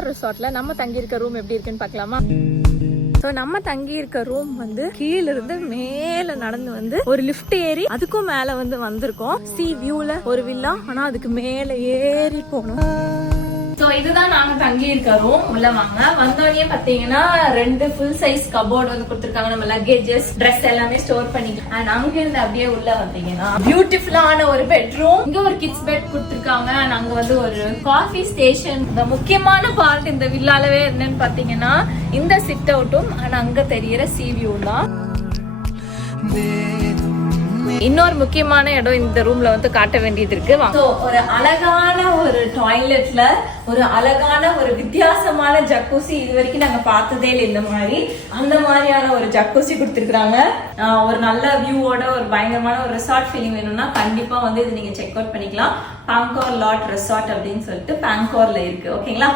பாங்கோர் ரிசார்ட்ல நம்ம தங்கி இருக்க ரூம் எப்படி இருக்குன்னு பார்க்கலாமா? சோ நம்ம தங்கி இருக்க ரூம் வந்து கீழ இருந்து மேல நடந்து வந்து ஒரு லிஃப்ட் ஏறி அதுக்கும் மேல வந்து வந்திருக்கோம். சி வியூல ஒரு வில்லா, ஆனா அதுக்கு மேல ஏறி போகணும். சோ இதுதான் நாங்க தங்கி இருக்க ரூம். உள்ள வாங்க. வந்தோடனே பாத்தீங்கன்னா 2 ஃபுல் சைஸ் கபோர்ட் வந்து கொடுத்திருக்காங்க. நம்ம லக்கேஜஸ், ட்ரெஸ் எல்லாமே ஸ்டோர் பண்ணிக்கலாம். அண்ட் அங்க இருந்து அப்படியே உள்ள வந்தீங்கன்னா பியூட்டிஃபுல்லான ஒரு பெட்ரூம். இங்க ஒரு கிட்ஸ் பெட் கொடுத்திருக்காங்க. அண்ட் அங்க வந்து ஒரு காஃபி ஸ்டேஷன். இந்த முக்கியமான பார்ட் இந்த வில்லாலவே என்னன்னு பாத்தீங்கன்னா இந்த சிட் அவுட்டும் அண்ட் அங்க தெரியற சி வியூ தான். இன்னொரு முக்கியமான இடம் இந்த ரூம்ல வந்து காட்ட வேண்டியது இருக்கு. ஒரு அழகான ஒரு டாய்லெட்ல ஒரு அழகான ஒரு வித்தியாசமான ஜக்கூசி இது வரைக்கும் நாங்க பார்த்ததே இல்லை. இந்த மாதிரி அந்த மாதிரியான ஒரு ஜக்கூசி கொடுத்துருக்காங்க. ஒரு நல்ல வியூவோட ஒரு பயங்கரமான ஒரு ரிசார்ட் ஃபீலிங் வேணும்னா கண்டிப்பா வந்து இது நீங்க செக் அவுட் பண்ணிக்கலாம். பாங்கோர் லாட் ரிசார்ட் அப்படின்னு சொல்லிட்டு பாங்கோர்ல இருக்கு. ஓகேங்களா?